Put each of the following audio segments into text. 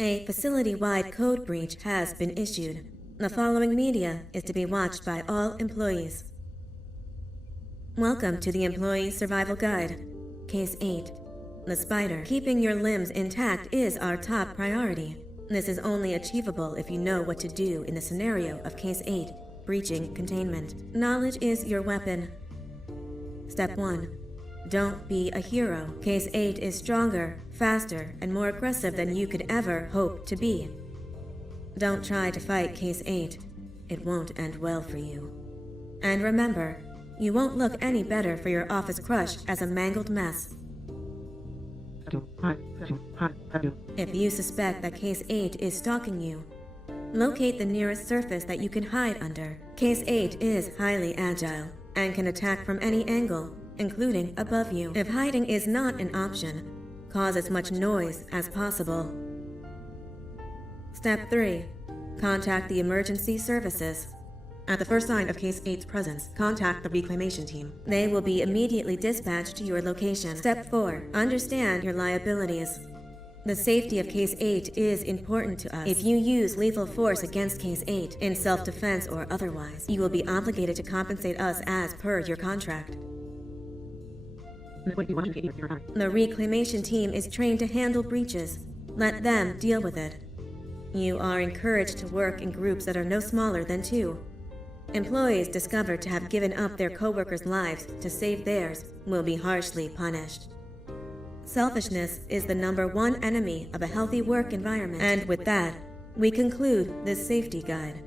A facility-wide code breach has been issued. The following media is to be watched by all employees. Welcome to the Employee Survival Guide. Case 8. The spider. Keeping your limbs intact is our top priority. This is only achievable if you know what to do in the scenario of Case 8, breaching containment. Knowledge is your weapon. Step 1. Don't be a hero. Case 8 is stronger, faster, and more aggressive than you could ever hope to be. Don't try to fight Case 8. It won't end well for you. And remember, you won't look any better for your office crush as a mangled mess. If you suspect that Case 8 is stalking you, locate the nearest surface that you can hide under. Case 8 is highly agile and can attack from any angle, including above you. If hiding is not an option, cause as much noise as possible. Step 3. Contact the emergency services. At the first sign of Case 8's presence, contact the reclamation team. They will be immediately dispatched to your location. Step 4. Understand your liabilities. The safety of Case 8 is important to us. If you use lethal force against Case 8, in self-defense or otherwise, you will be obligated to compensate us as per your contract. The reclamation team is trained to handle breaches. Let them deal with it. You are encouraged to work in groups that are no smaller than 2. Employees discovered to have given up their co-workers' lives to save theirs will be harshly punished. Selfishness is the #1 enemy of a healthy work environment. And with that, we conclude this safety guide.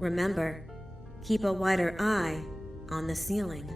Remember, keep a wider eye on the ceiling.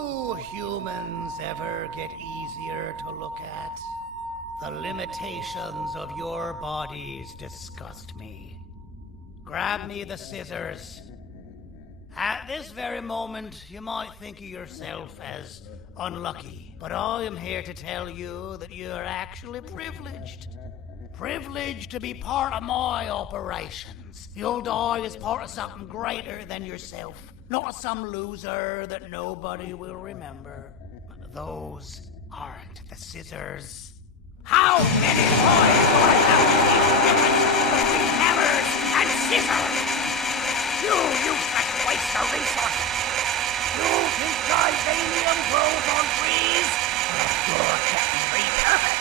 you humans ever get easier to look at? The limitations of your bodies disgust me. Grab me the scissors. At this very moment, you might think of yourself as unlucky, but I am here to tell you that you are actually privileged. Privileged to be part of my operations. You'll die as part of something greater than yourself, not some loser that nobody will remember. Those aren't the scissors. How many times do I have to keep between hammers and scissors? You useless waste of resources. You think titanium grows on trees? Well, you're getting repurposed.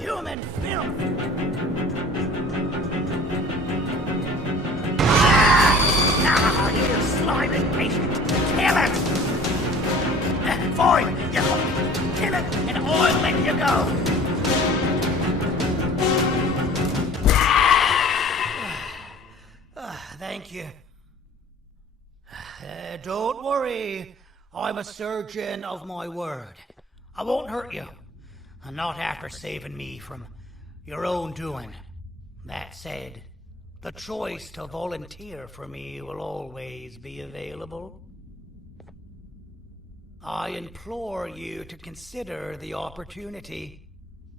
Human filth! Now, you slimy patient! Kill it! Fine, you kill it, and I'll let you go! Thank you. Don't worry. I'm a surgeon of my word. I won't hurt you. And not after saving me from your own doing. That said, the choice to volunteer for me will always be available. I implore you to consider the opportunity.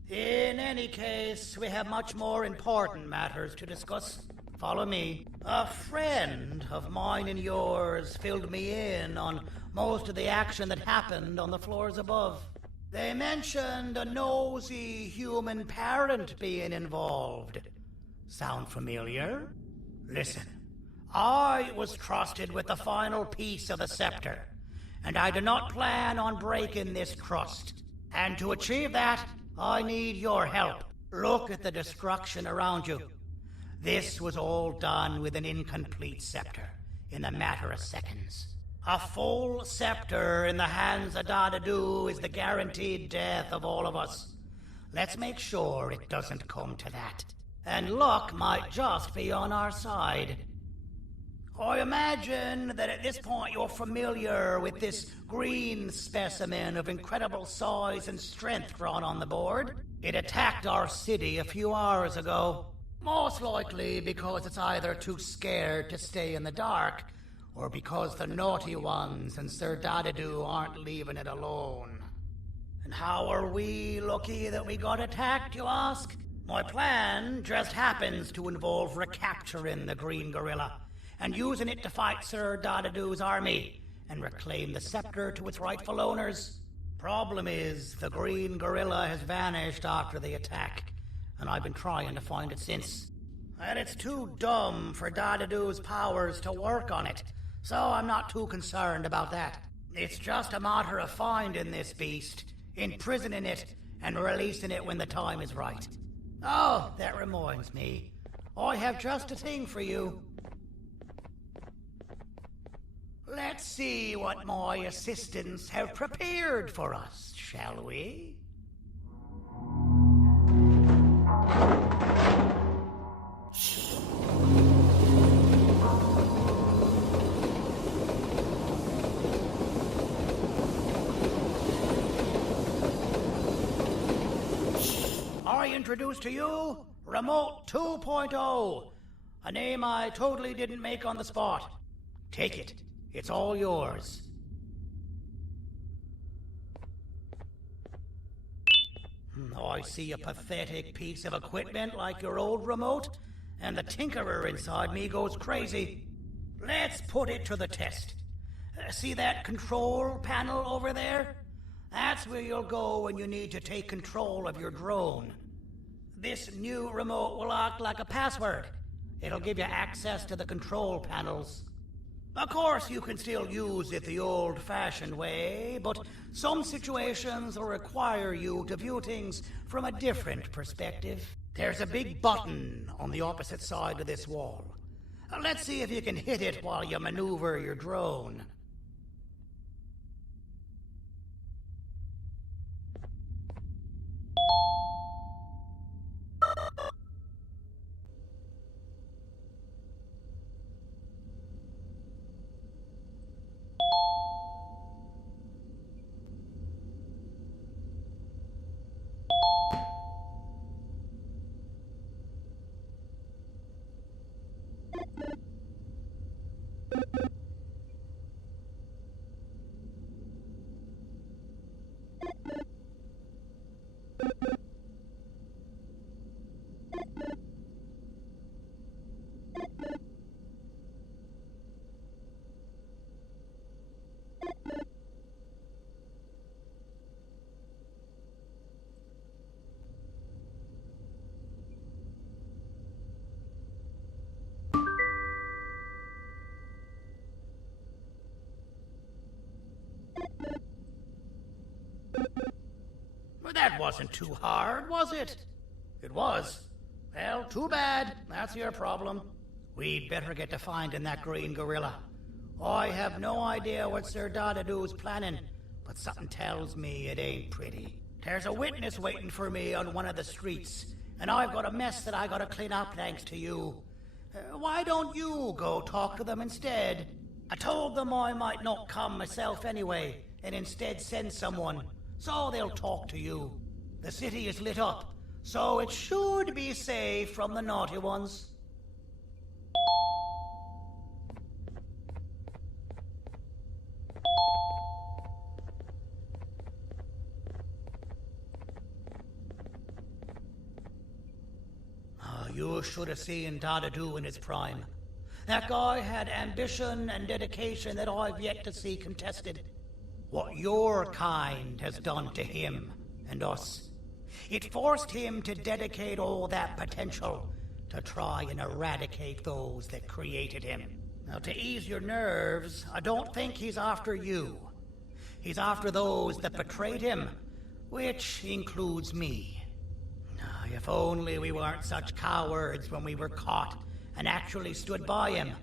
In any case, we have much more important matters to discuss. Follow me. A friend of mine and yours filled me in on most of the action that happened on the floors above. They mentioned a nosy human parent being involved. Sound familiar? Listen, I was trusted with the final piece of the scepter, and I do not plan on breaking this trust. And to achieve that, I need your help. Look at the destruction around you. This was all done with an incomplete scepter, in a matter of seconds. A full scepter in the hands of Dadadu is the guaranteed death of all of us. Let's make sure it doesn't come to that. And luck might just be on our side. I imagine that at this point you're familiar with this green specimen of incredible size and strength drawn on the board. It attacked our city a few hours ago. Most likely because it's either too scared to stay in the dark, or because the naughty ones and Sir Dadadoo aren't leaving it alone. And how are we lucky that we got attacked, you ask? My plan just happens to involve recapturing the green gorilla and using it to fight Sir Dadadoo's army and reclaim the scepter to its rightful owners. Problem is, the green gorilla has vanished after the attack, and I've been trying to find it since. And it's too dumb for Dadadoo's powers to work on it, so I'm not too concerned about that. It's just a matter of finding this beast, imprisoning it, and releasing it when the time is right. Oh, that reminds me. I have just a thing for you. Let's see what my assistants have prepared for us, shall we? I introduce to you Remote 2.0, a name I totally didn't make on the spot. Take it. It's all yours. I see a pathetic piece of equipment like your old remote, and the tinkerer inside me goes crazy. Let's put it to the test. See that control panel over there? That's where you'll go when you need to take control of your drone. This new remote will act like a password. It'll give you access to the control panels. Of course, you can still use it the old-fashioned way, but some situations will require you to view things from a different perspective. There's a big button on the opposite side of this wall. Let's see if you can hit it while you maneuver your drone. Well, that wasn't too hard, was it? It was. Well, too bad. That's your problem. We'd better get to finding that green gorilla. I have no idea what Sir Dadadoo's planning, but something tells me it ain't pretty. There's a witness waiting for me on one of the streets, and I've got a mess that I gotta clean up thanks to you. Why don't you go talk to them instead? I told them I might not come myself anyway, and instead send someone, so they'll talk to you. The city is lit up, so it should be safe from the naughty ones. You should have seen Dadadoo in his prime. That guy had ambition and dedication that I've yet to see contested. What your kind has done to him and us. It forced him to dedicate all that potential to try and eradicate those that created him. Now, to ease your nerves, I don't think he's after you. He's after those that betrayed him, which includes me. If only we weren't such cowards when we were caught and actually stood by him,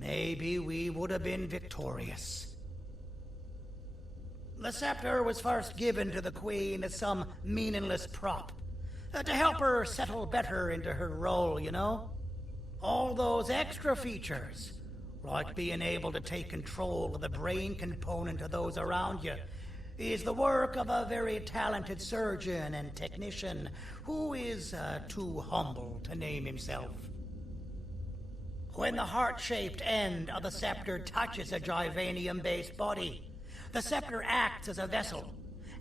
maybe we would have been victorious. The scepter was first given to the Queen as some meaningless prop, to help her settle better into her role, you know? All those extra features, like being able to take control of the brain component of those around you, is the work of a very talented surgeon and technician who is too humble to name himself. When the heart-shaped end of the scepter touches a Givanium-based body, the scepter acts as a vessel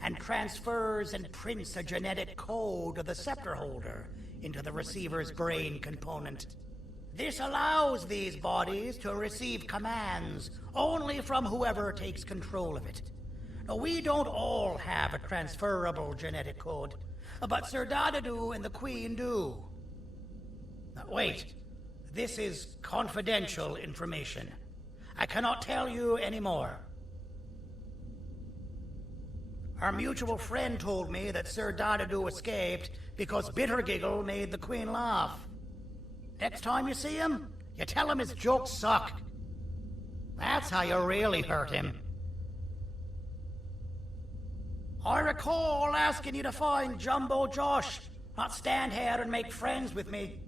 and transfers and prints a genetic code of the scepter holder into the receiver's brain component. This allows these bodies to receive commands only from whoever takes control of it. Now, we don't all have a transferable genetic code, but Sir Dadadu and the Queen do. Now, wait. This is confidential information. I cannot tell you any more. Our mutual friend told me that Sir Dadadu escaped because Bittergiggle made the Queen laugh. Next time you see him, you tell him his jokes suck. That's how you really hurt him. I recall asking you to find Jumbo Josh, not stand here and make friends with me.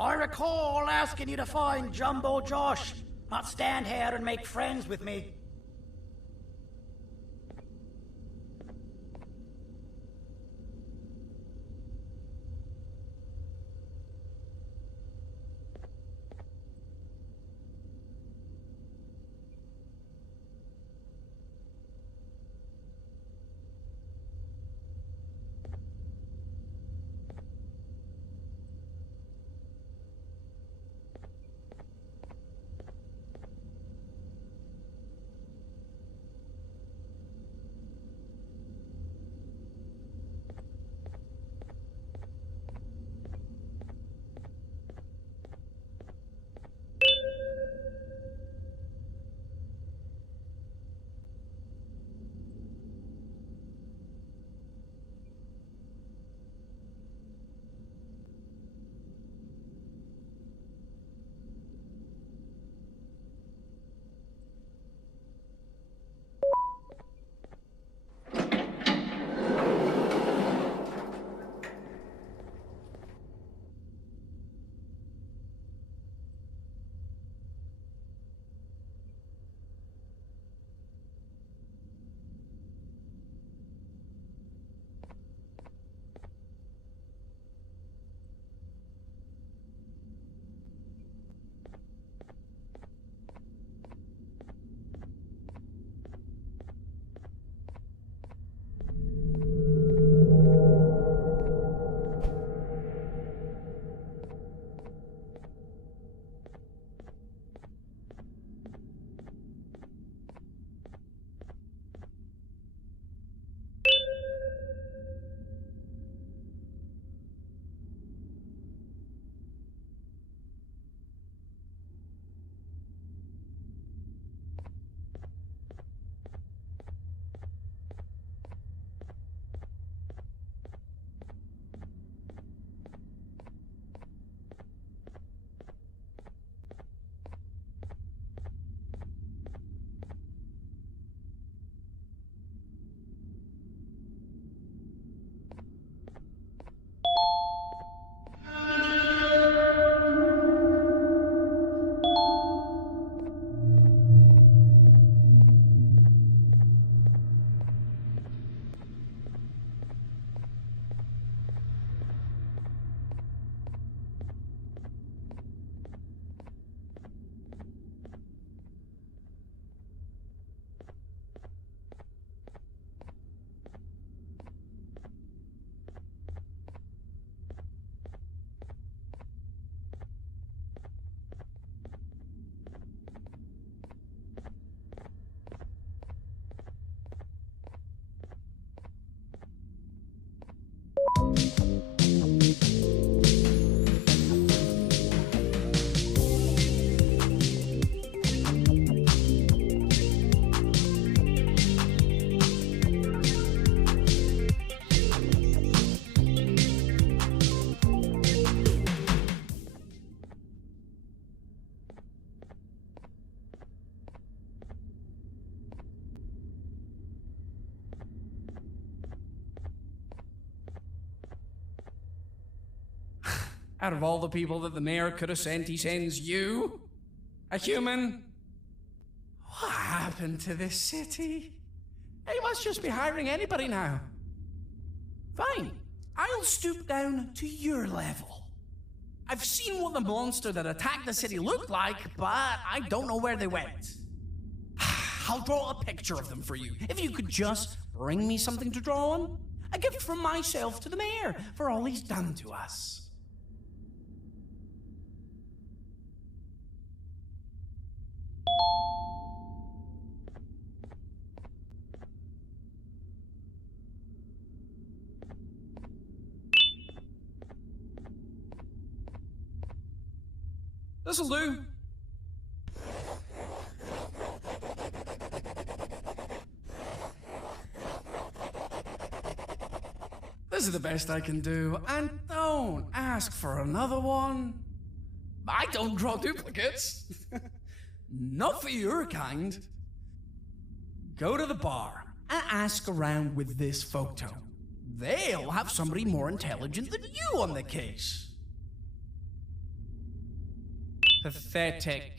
I recall asking you to find Jumbo Josh, not stand here and make friends with me. Out of all the people that the mayor could have sent, he sends you? A human? What happened to this city? He must just be hiring anybody now. Fine, I'll stoop down to your level. I've seen what the monster that attacked the city looked like, but I don't know where they went. I'll draw a picture of them for you, if you could just bring me something to draw on. A gift from myself to the mayor for all he's done to us. This'll do. This is the best I can do, and don't ask for another one. I don't draw duplicates. Not for your kind. Go to the bar and ask around with this photo. They'll have somebody more intelligent than you on the case. Pathetic.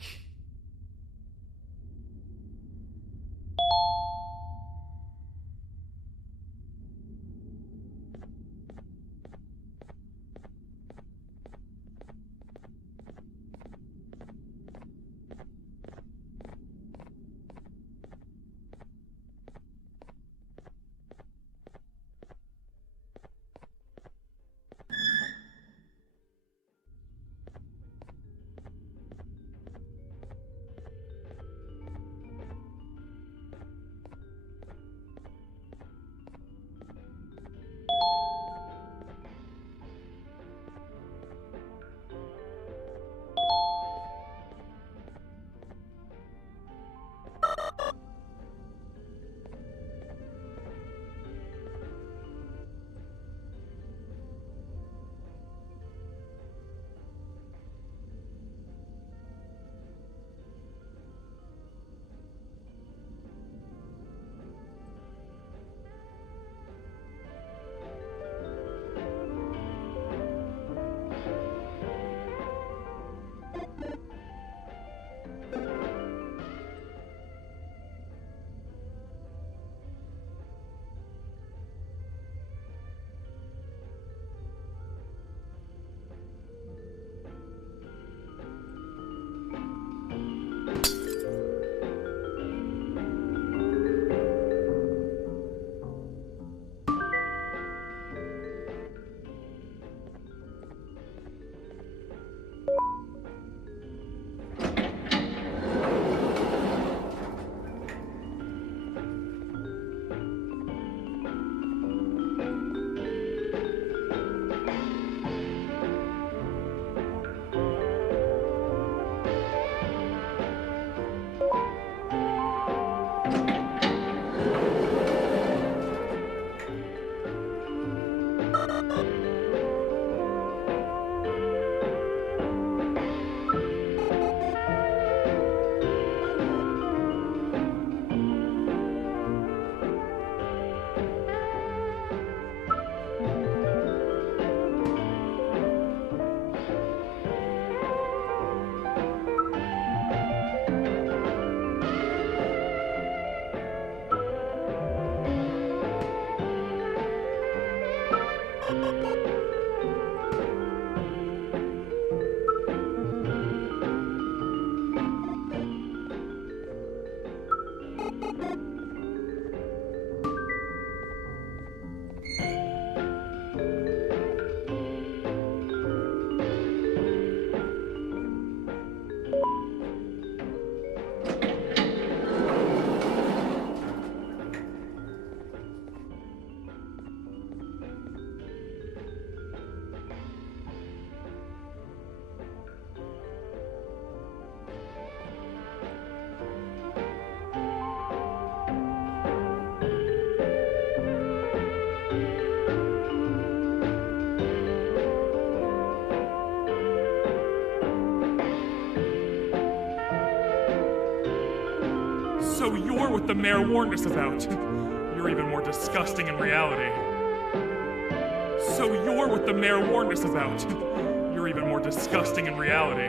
So you're what the mayor warned us about. You're even more disgusting in reality. So you're what the mayor warned us about. You're even more disgusting in reality.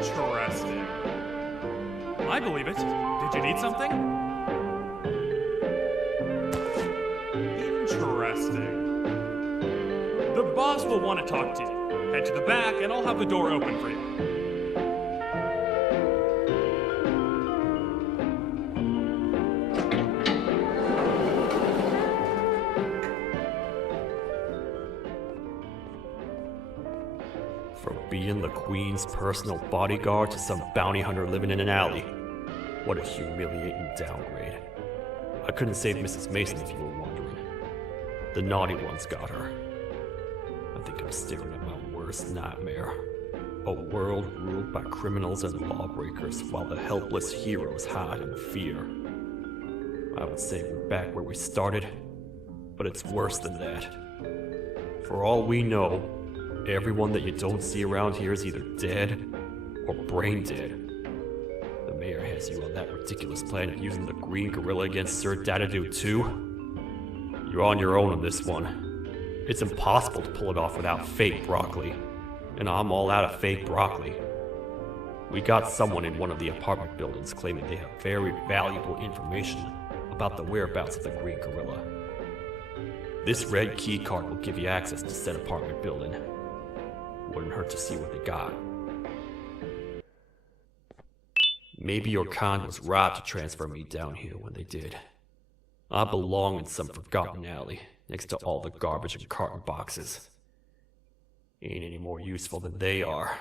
Interesting. I believe it. Did you need something? Interesting. The boss will want to talk to you. Head to the back and I'll have the door open for you. From being the Queen's personal bodyguard to some bounty hunter living in an alley. What a humiliating downgrade. I couldn't save Mrs. Mason if you were wondering. The naughty ones got her. I think I'm staring at my worst nightmare. A world ruled by criminals and lawbreakers while the helpless heroes hide in fear. I would say we're back where we started, but it's worse than that. For all we know, everyone that you don't see around here is either dead or brain dead. The mayor has you on that ridiculous planet using the green gorilla against Sir Dadadoo too. You're on your own on this one. It's impossible to pull it off without fake broccoli. And I'm all out of fake broccoli. We got someone in one of the apartment buildings claiming they have very valuable information about the whereabouts of the green gorilla. This red key card will give you access to said apartment building. Wouldn't hurt to see what they got. Maybe your kind was right to transfer me down here when they did. I belong in some forgotten alley, next to all the garbage and carton boxes. Ain't any more useful than they are.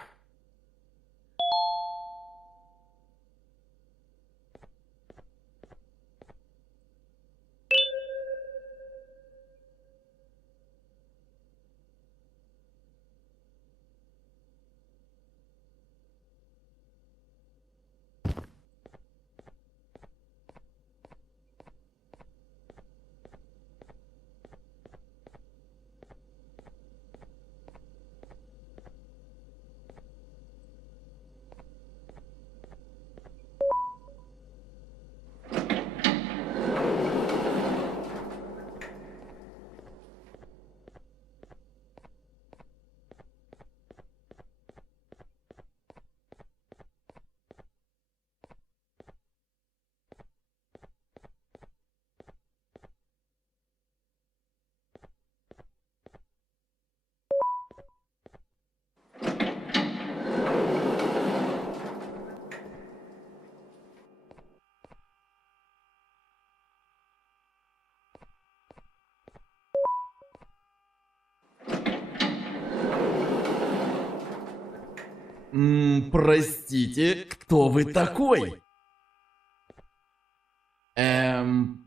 Простите, кто вы такой?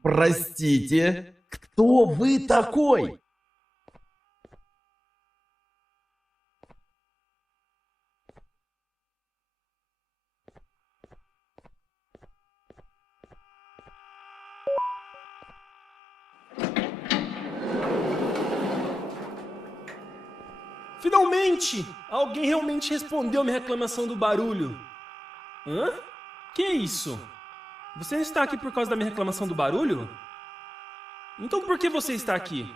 Простите, кто вы такой? Finalmente! Alguém realmente respondeu a minha reclamação do barulho. Hã? Que é isso? Você está aqui por causa da minha reclamação do barulho? Então por que você está aqui?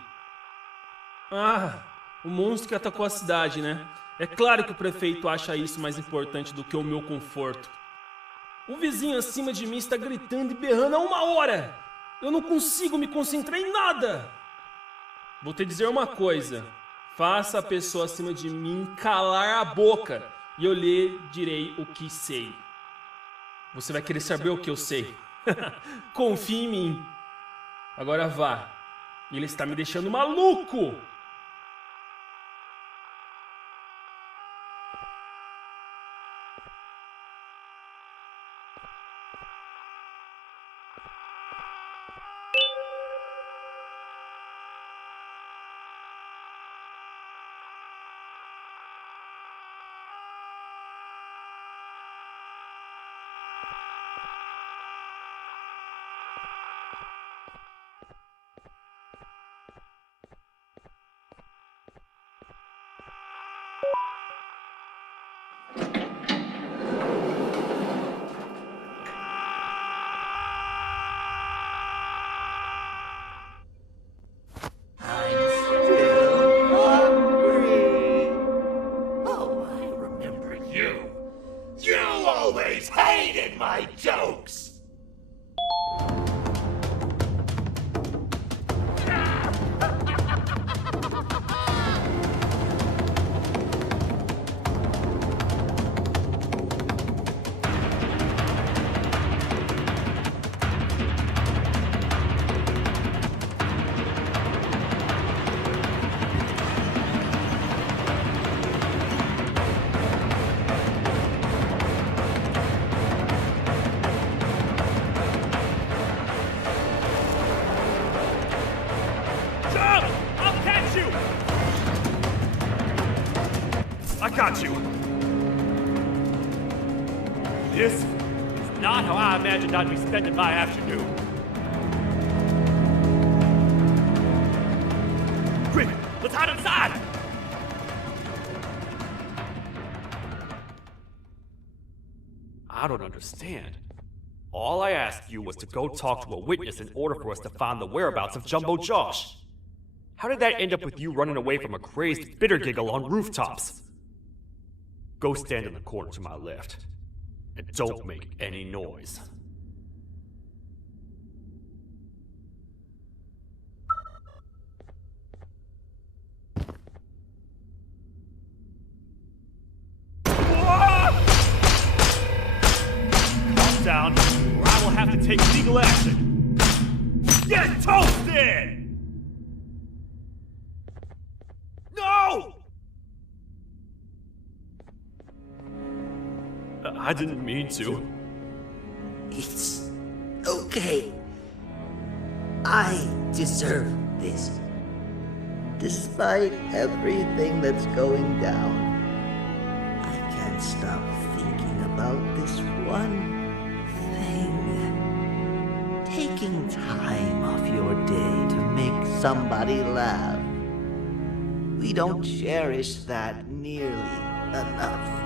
Ah, o monstro que atacou a cidade, né? É claro que o prefeito acha isso mais importante do que o meu conforto. O vizinho acima de mim está gritando e berrando há 1 hora! Eu não consigo me concentrar em nada! Vou te dizer uma coisa. Faça a pessoa acima de mim calar a boca e eu lhe direi o que sei. Você vai querer saber o que eu sei. Confie em mim. Agora vá. Ele está me deixando maluco! got you. This is not how I imagined I'd be spending my afternoon. Quick, let's hide inside! I don't understand. All I asked you was to go talk to a witness in order for us to find the whereabouts of Jumbo Josh. How did that end up with you running away from a crazed bitter giggle on rooftops? Go stand in the corner to my left. And don't make any noise. Calm down, or I will have to take legal action. Get toasted! No! I didn't mean to. It's okay. I deserve this. Despite everything that's going down, I can't stop thinking about this one thing. Taking time off your day to make somebody laugh. We don't cherish that nearly enough.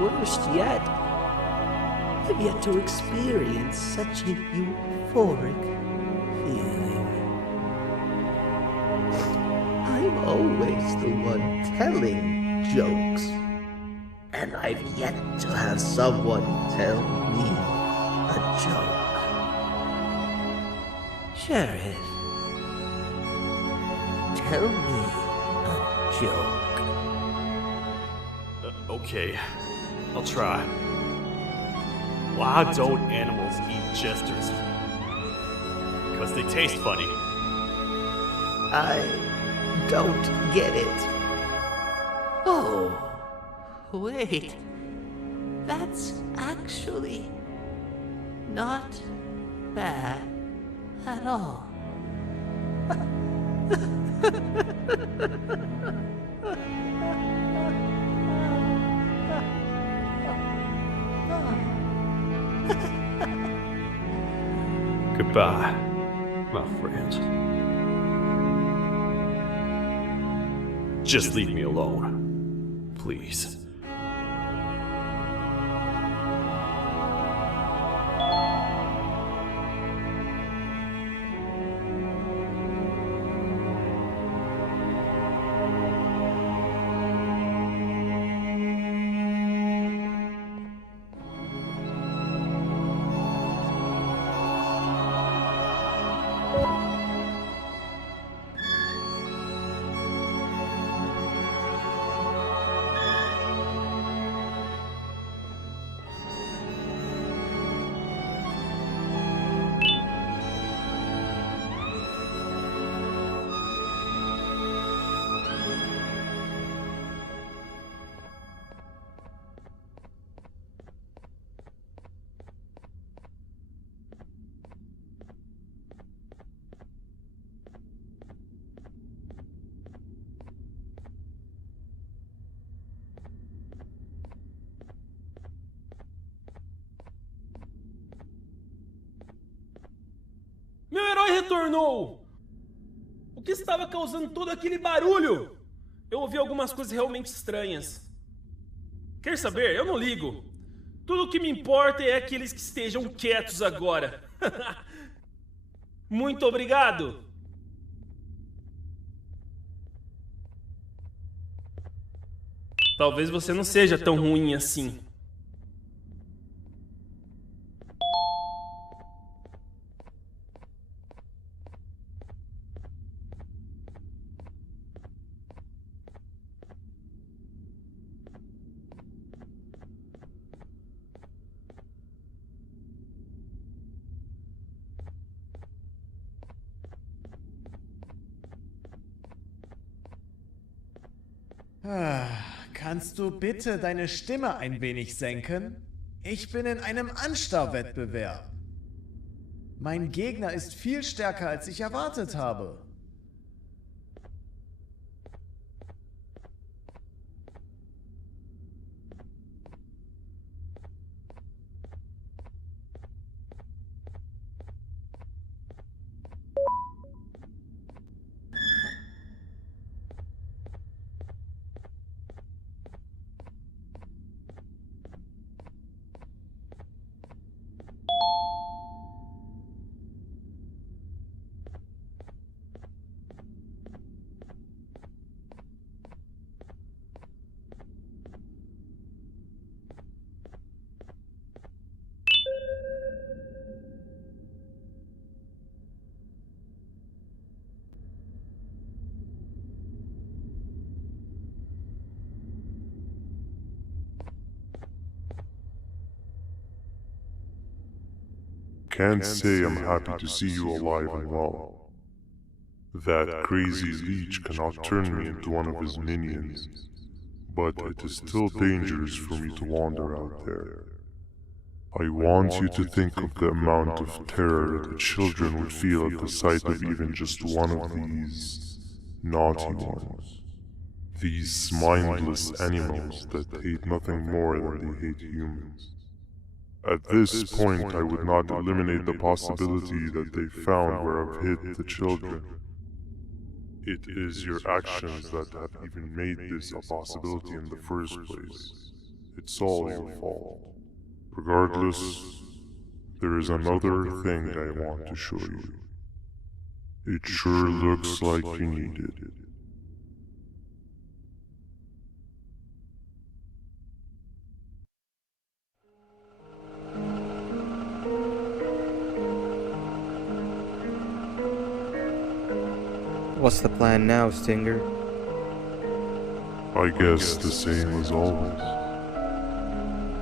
Worst yet, I've yet to experience such a euphoric feeling. I'm always the one telling jokes, and I've yet to have someone tell me a joke. Sheriff, tell me a joke. Okay, I'll try. Why don't animals eat jesters? Because they taste funny. I don't get it. Oh, wait. That's actually not bad at all. Goodbye, my friend. Just leave me alone, please. Meu herói retornou! O que estava causando todo aquele barulho? Eu ouvi algumas coisas realmente estranhas. Quer saber? Eu não ligo. Tudo o que me importa é aqueles que estejam quietos agora. Muito obrigado! Talvez você não seja tão ruim assim. Kannst du bitte deine Stimme ein wenig senken? Ich bin in einem Anstarrwettbewerb. Mein Gegner ist viel stärker, als ich erwartet habe. can't say I'm happy to see you alive and well. That crazy leech cannot turn me into one of his minions, but it is still dangerous for me to wander out there. I want you to think of the amount of terror that the children would feel at the sight of even just one of these naughty ones. These mindless animals that hate nothing more than they hate humans. At this point, I would not eliminate the possibility that they found where I've hid the children. It is your actions that have even made this a possibility in the first place. It's all your fault. Regardless, there is another thing I want to show you. It sure looks like you need it. What's the plan now, Stinger? I guess the same as always.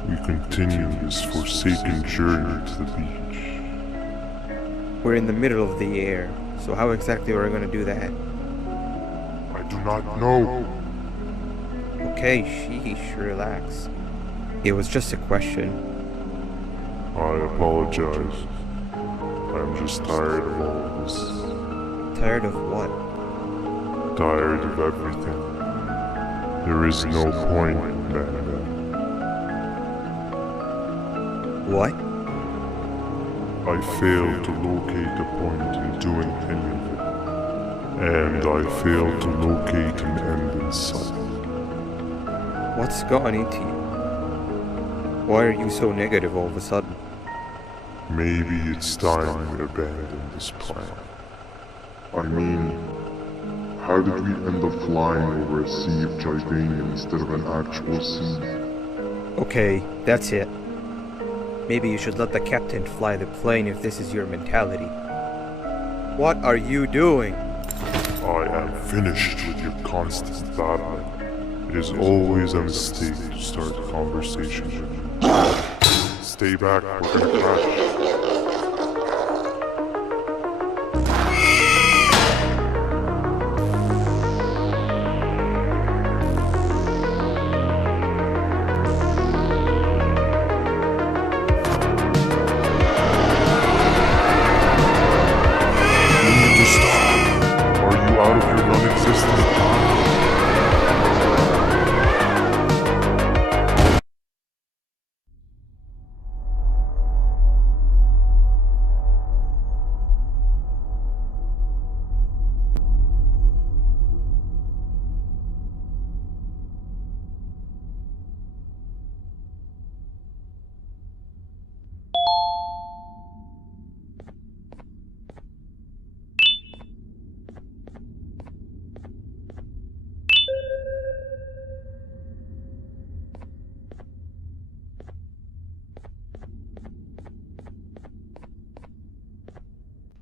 We continue this forsaken journey to the beach. We're in the middle of the air, so how exactly are we going to do that? I do not know. Okay, sheesh, relax. It was just a question. I apologize. I'm just tired of all of this. Tired of what? Tired of everything. There is no point, Banban. What? I failed to locate a point in doing any of it. And I failed to locate an end in sight. What's gotten into you? Why are you so negative all of a sudden? Maybe it's time we abandon this plan. I mean, how did we end up flying over a sea of Jivania instead of an actual sea? Okay, that's it. Maybe you should let the captain fly the plane if this is your mentality. What are you doing? I am finished with your constant battling. It is always a mistake to start a conversation with you. Stay back, we're gonna crash.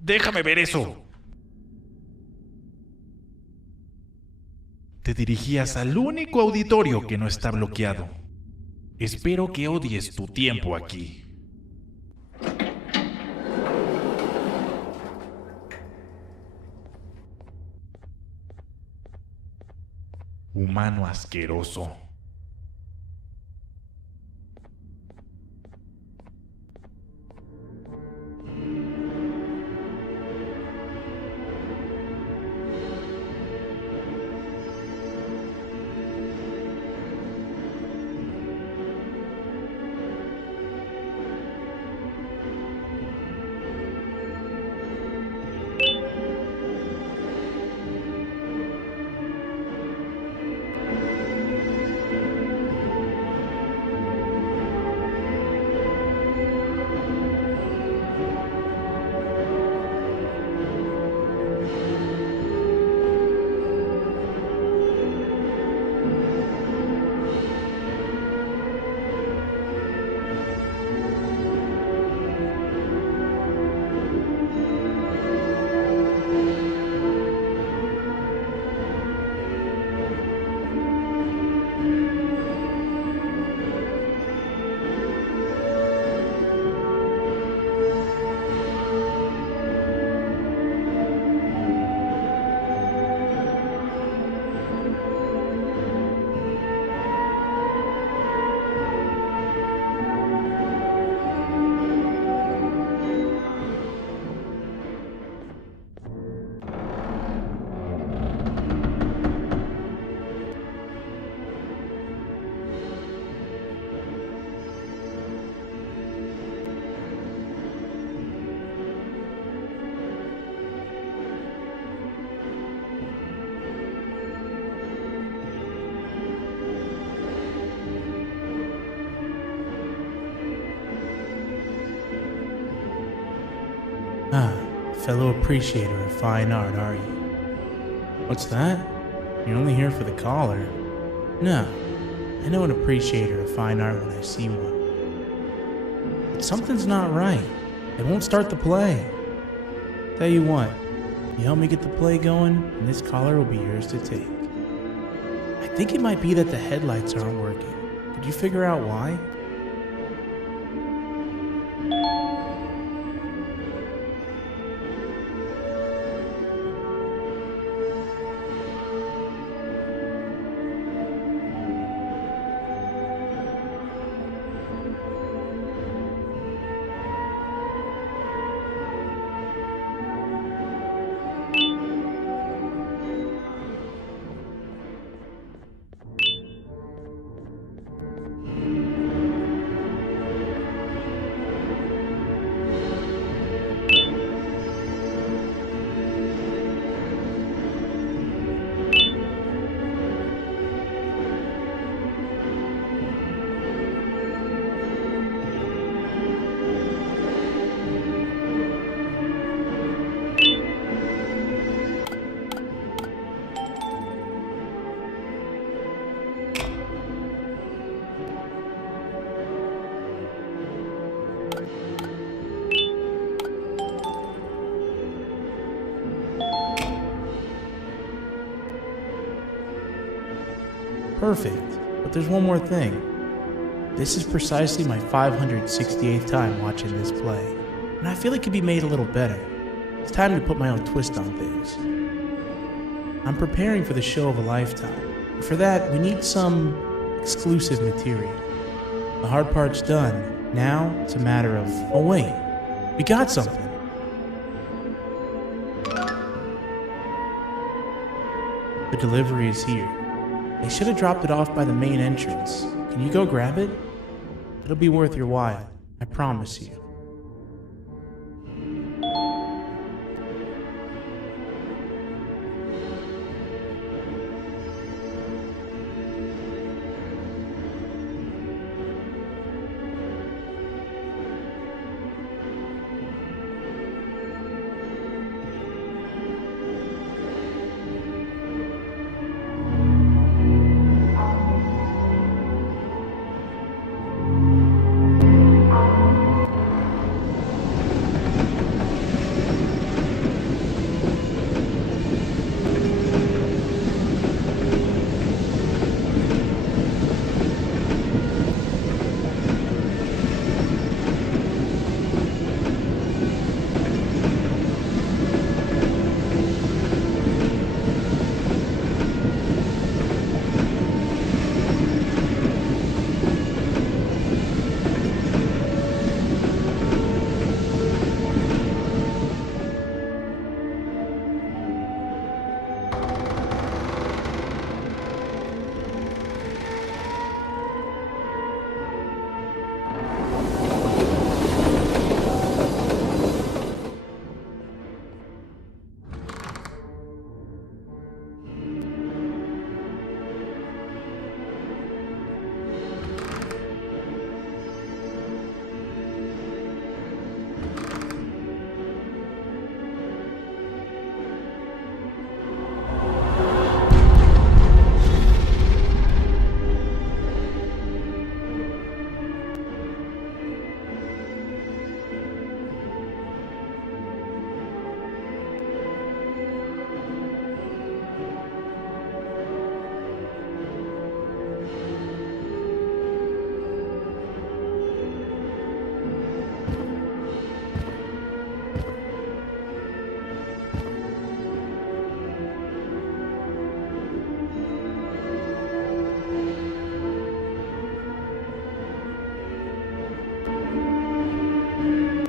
Déjame ver eso. Te dirigías al único auditorio que no está bloqueado. Espero que odies tu tiempo aquí. Humano asqueroso. fellow appreciator of fine art, are you? What's that? You're only here for the collar. No, I know an appreciator of fine art when I see one. But something's not right. They won't start the play. Tell you what, you help me get the play going, and this collar will be yours to take. I think it might be that the headlights aren't working. Could you figure out why? Perfect, but there's one more thing. This is precisely my 568th time watching this play, and I feel it could be made a little better. It's time to put my own twist on things. I'm preparing for the show of a lifetime, and for that we need some exclusive material. The hard part's done. Now it's a matter of, oh wait, we got something. The delivery is here. They should have dropped it off by the main entrance. Can you go grab it? It'll be worth your while, I promise you.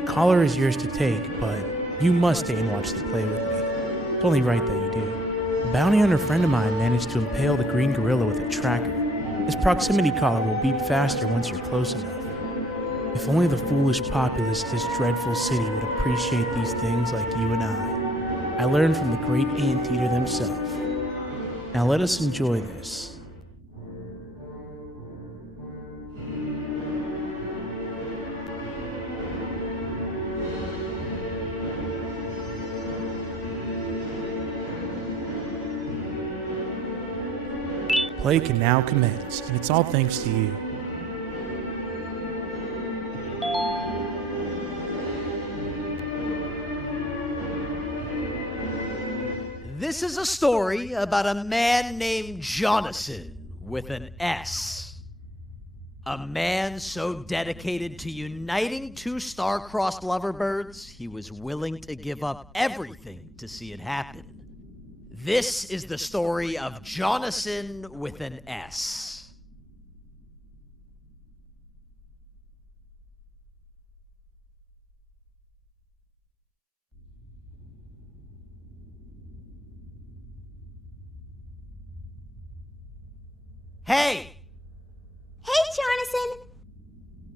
Collar is yours to take, but you must stay and watch the play with me. It's only right that you do. A bounty hunter friend of mine managed to impale the green gorilla with a tracker. This proximity collar will beep faster once you're close enough. If only the foolish populace of this dreadful city would appreciate these things like you and I learned from the great anteater themselves. Now let us enjoy this. Play can now commence, and it's all thanks to you. This is a story about a man named Jonathan with an S. A man so dedicated to uniting two star-crossed loverbirds, he was willing to give up everything to see it happen. This is the story of Jonathan with an S. Hey! Hey, Jonathan!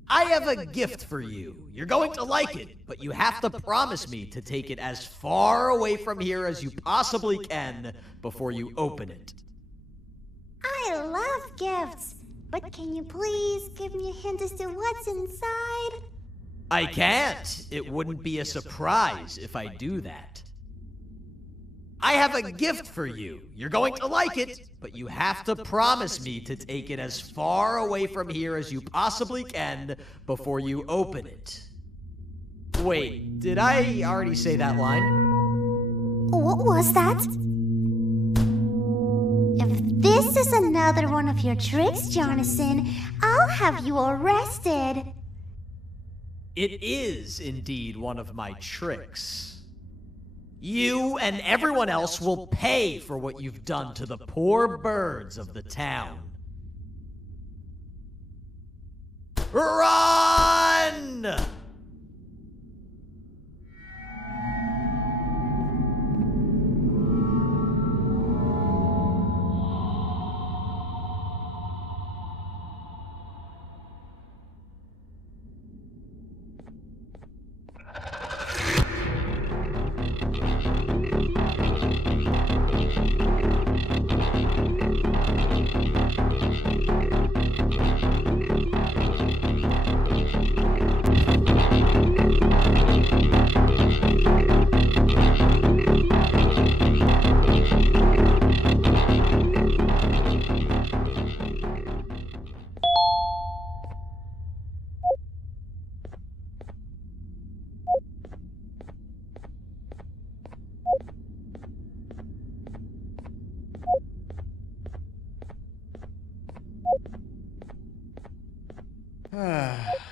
I have a gift for you. You're going to like it, but you have to promise me to take it as far away from here as you possibly can before you open it. I love gifts, but can you please give me a hint as to what's inside? I can't. It wouldn't be a surprise if I do that. I have a gift for you. You're going to like it, but you have to promise me to take it as far away from here as you possibly can before you open it. Wait, did I already say that line? What was that? If this is another one of your tricks, Jonathan, I'll have you arrested. It is indeed one of my tricks. You and everyone else will pay for what you've done to the poor birds of the town. Run!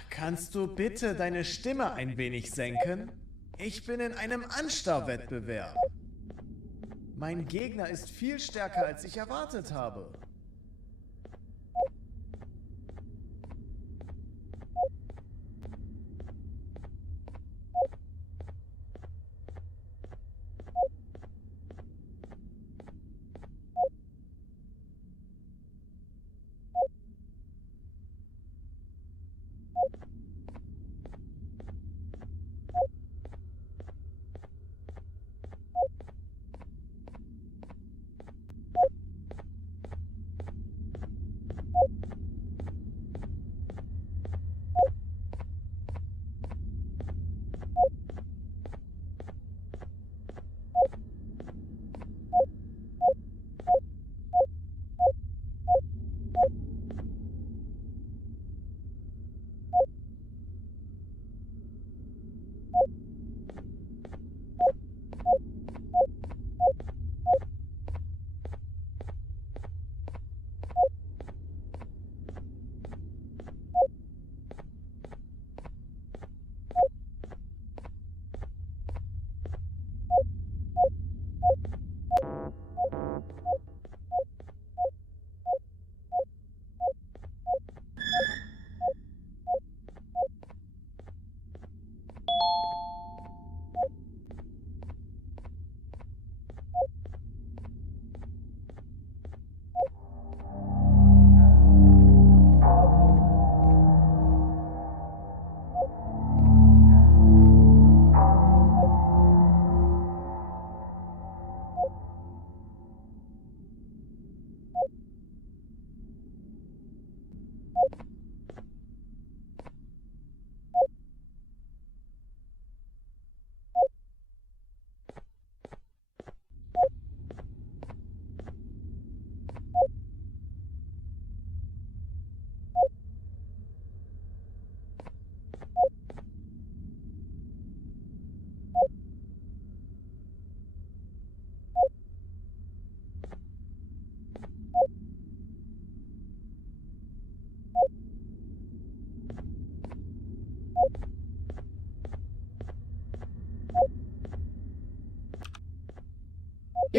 Kannst du bitte deine Stimme ein wenig senken? Ich bin in einem Anstarrwettbewerb. Mein Gegner ist viel stärker, als ich erwartet habe.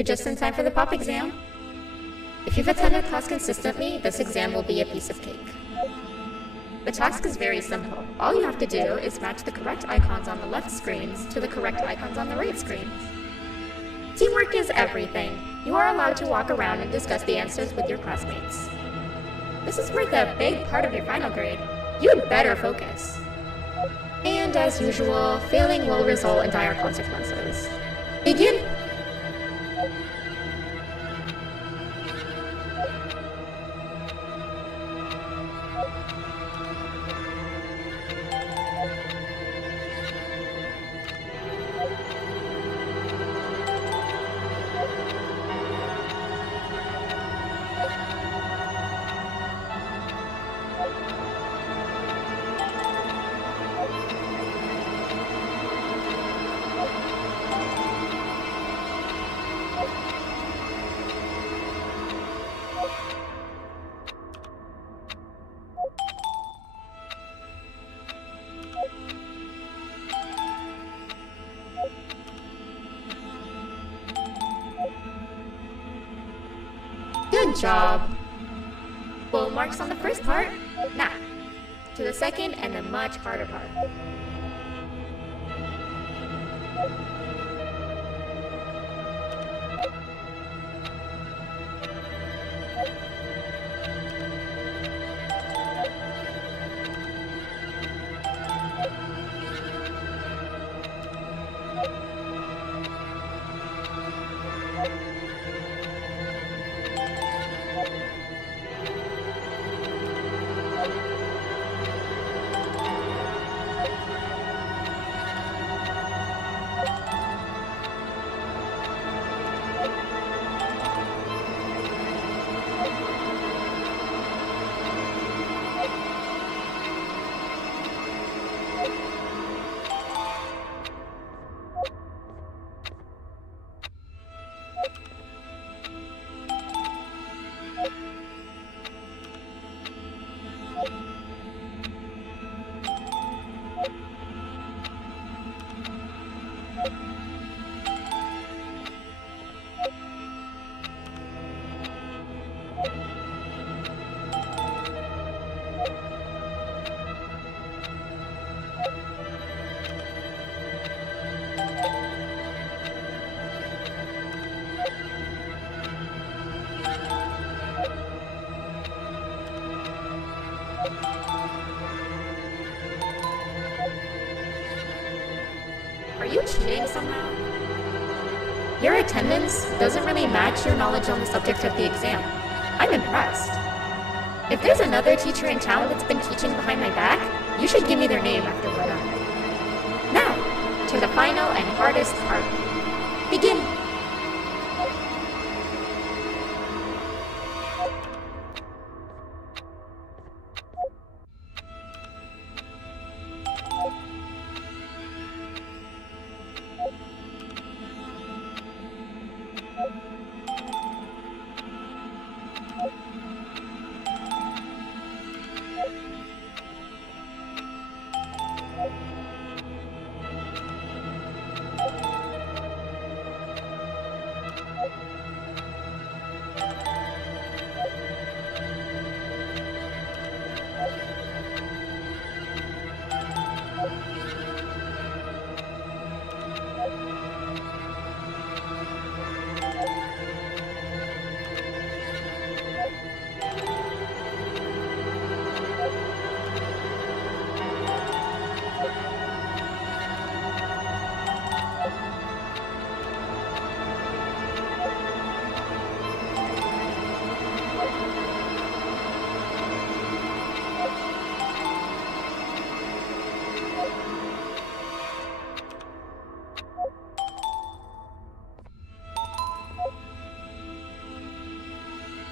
You're just in time for the pop exam. If you've attended class consistently, this exam will be a piece of cake. The task is very simple. All you have to do is match the correct icons on the left screens to the correct icons on the right screens. Teamwork is everything. You are allowed to walk around and discuss the answers with your classmates. This is worth a big part of your final grade. You'd better focus. And as usual, failing will result in dire consequences. Begin! Good job. Full marks on the first part. Now, to the second and the much harder part. Are you cheating somehow? Your attendance doesn't really match your knowledge on the subject of the exam. I'm impressed. If there's another teacher in town that's been teaching behind my back, you should give me their name after we're done. Now, to the final and hardest part. Begin!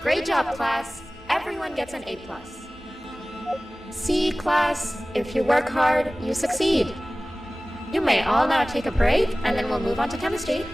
Great job, class. Everyone gets an A+. See, class, if you work hard, you succeed. You may all now take a break, and then we'll move on to chemistry.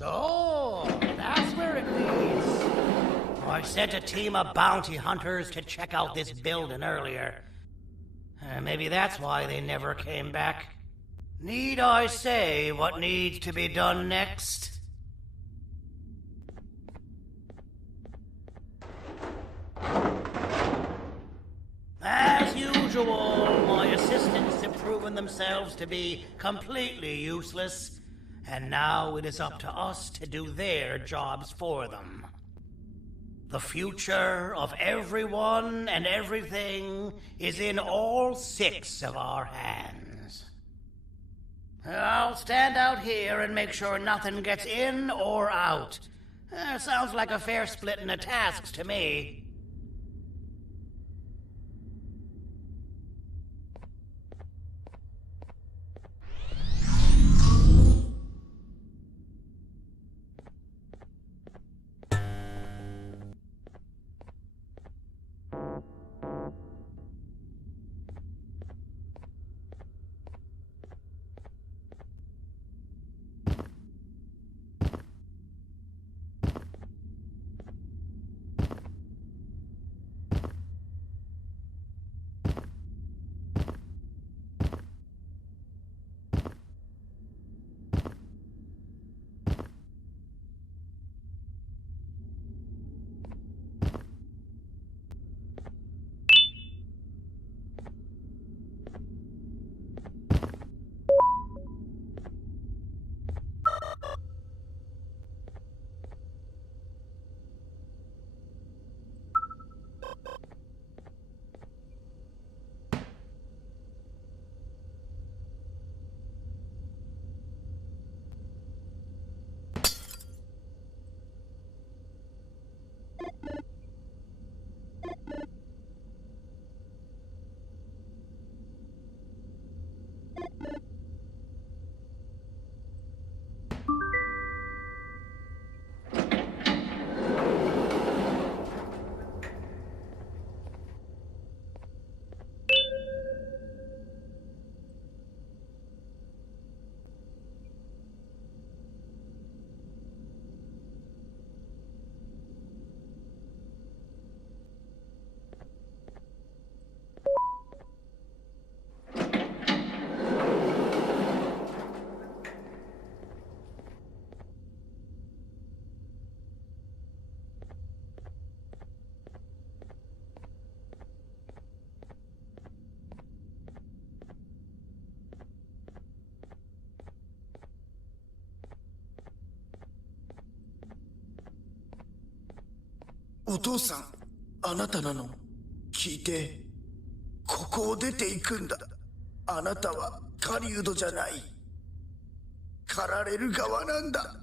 So, that's where it leads. I sent a team of bounty hunters to check out this building earlier. Maybe that's why they never came back. Need I say what needs to be done next? As usual, my assistants have proven themselves to be completely useless, and now it is up to us to do their jobs for them. The future of everyone and everything is in all 6 of our hands. I'll stand out here and make sure nothing gets in or out. Sounds like a fair splitting of tasks to me.お父さん、あなたなの？聞いて、ここを出ていくんだ。あなたは狩人じゃない。狩られる側なんだ。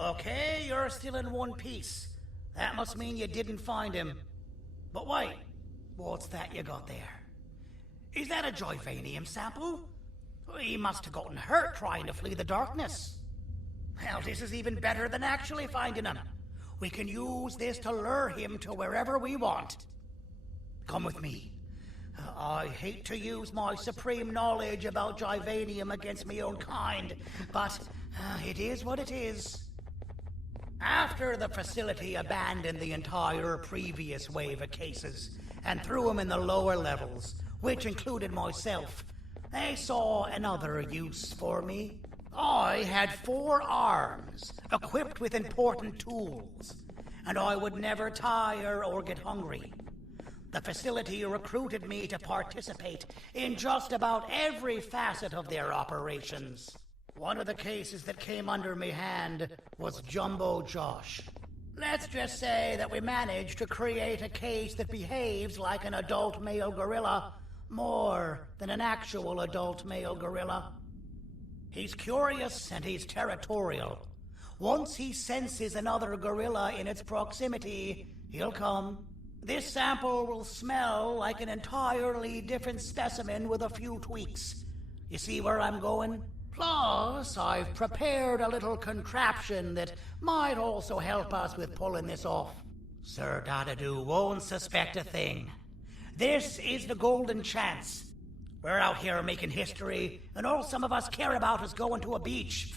Okay, you're still in one piece. That must mean you didn't find him. But wait, what's that you got there? Is that a Joyvanium sample? He must have gotten hurt trying to flee the darkness. Well, this is even better than actually finding him. We can use this to lure him to wherever we want. Come with me. I hate to use my supreme knowledge about Joyvanium against my own kind, but it is what it is. After the facility abandoned the entire previous wave of cases and threw them in the lower levels, which included myself, they saw another use for me. I had 4 arms, equipped with important tools, and I would never tire or get hungry. The facility recruited me to participate in just about every facet of their operations. One of the cases that came under me hand was Jumbo Josh. Let's just say that we managed to create a case that behaves like an adult male gorilla, more than an actual adult male gorilla. He's curious and he's territorial. Once he senses another gorilla in its proximity, he'll come. This sample will smell like an entirely different specimen with a few tweaks. You see where I'm going? Plus, I've prepared a little contraption that might also help us with pulling this off. Sir Dadadoo won't suspect a thing. This is the golden chance. We're out here making history, and all some of us care about is going to a beach.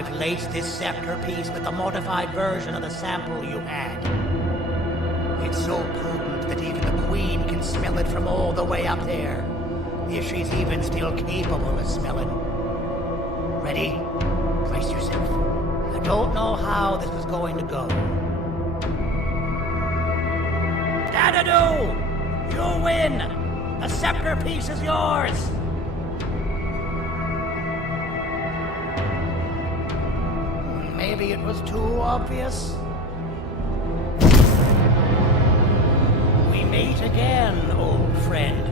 I've laced this scepter piece with the modified version of the sample you had. It's so potent that even the Queen can smell it from all the way up there, if she's even still capable of smelling. Ready? Brace yourself. I don't know how this is going to go. Dadadoo! You win! The scepter piece is yours! Maybe it was too obvious? We meet again, old friend.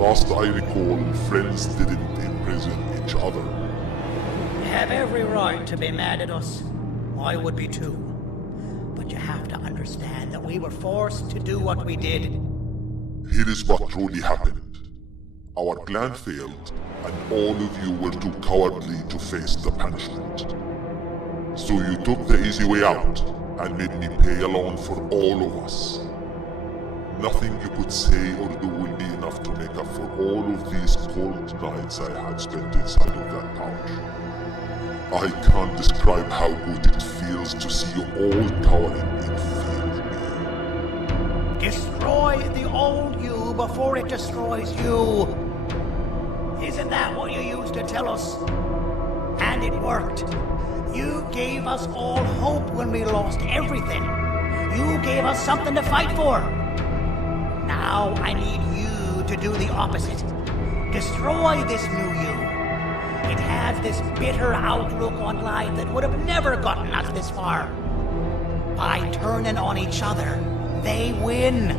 Last I recall, friends didn't imprison each other. You have every right to be mad at us. I would be too. But you have to understand that we were forced to do what we did. Here is what truly happened. Our plan failed, and all of you were too cowardly to face the punishment. So you took the easy way out, and made me pay alone for all of us. Nothing you could say or do will be enough to make up for all of these cold nights I had spent inside of that pouch. I can't describe how good it feels to see you all cowering in fear of me. Destroy the old you before it destroys you. Isn't that what you used to tell us? And it worked. You gave us all hope when we lost everything. You gave us something to fight for. Now I need you to do the opposite. Destroy this new you. It has this bitter outlook on life that would have never gotten us this far. By turning on each other, they win.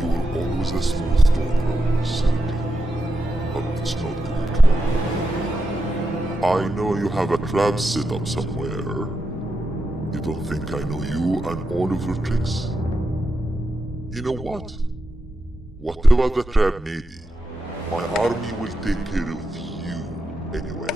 You were always a smooth talker, Sandy. But it's not good. I know you have a trap set up somewhere. You don't think I know you and all of your tricks? You know what? Whatever the trap may be, my army will take care of you anyway.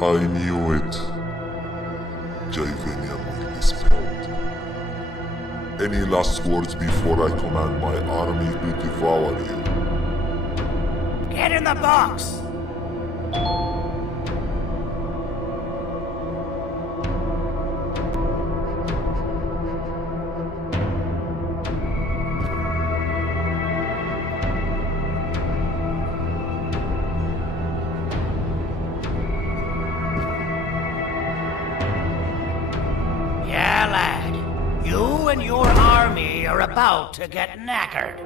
I knew it. Javenium will be spelled. Any last words before I command my army to devour you? Get in the box! Yeah, lad. You and your army are about to get knackered.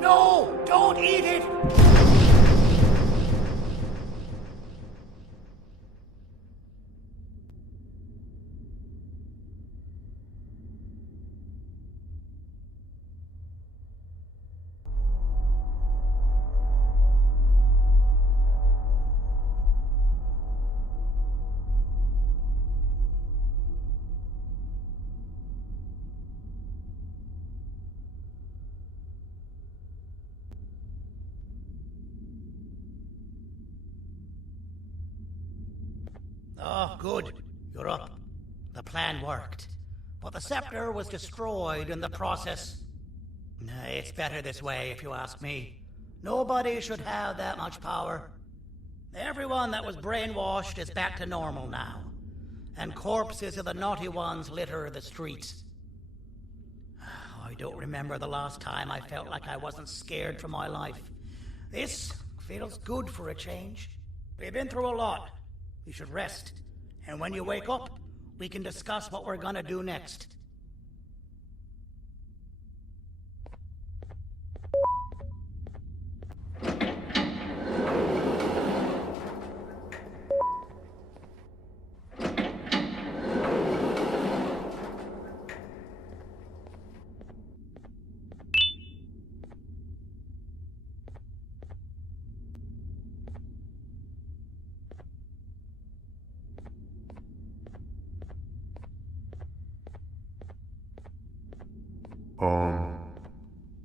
No! Don't eat it! Oh, good. You're up. The plan worked. but the scepter was destroyed in the process. It's better this way, if you ask me. Nobody should have that much power. Everyone that was brainwashed is back to normal now, and corpses of the naughty ones litter the streets. I don't remember the last time I felt like I wasn't scared for my life. This feels good for a change. We've been through a lot. You should rest, and when you wake up, we can discuss what we're gonna do next.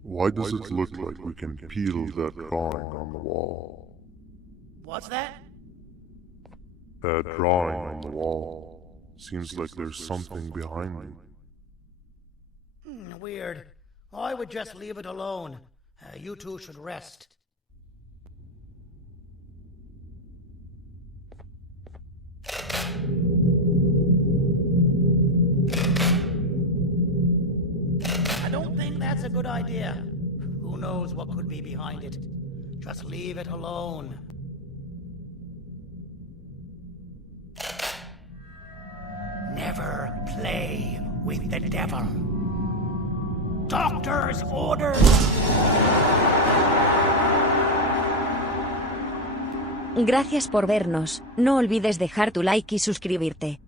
Why does it look like we can peel that drawing on the wall? What's that? That drawing on the wall. Seems like there's something behind it. Weird. I would just leave it alone. You two should rest. I don't think that's a good idea. Who knows what could be behind it? Just leave it alone. Never play with the devil. Doctor's orders. Gracias por vernos. No olvides dejar tu like y suscribirte.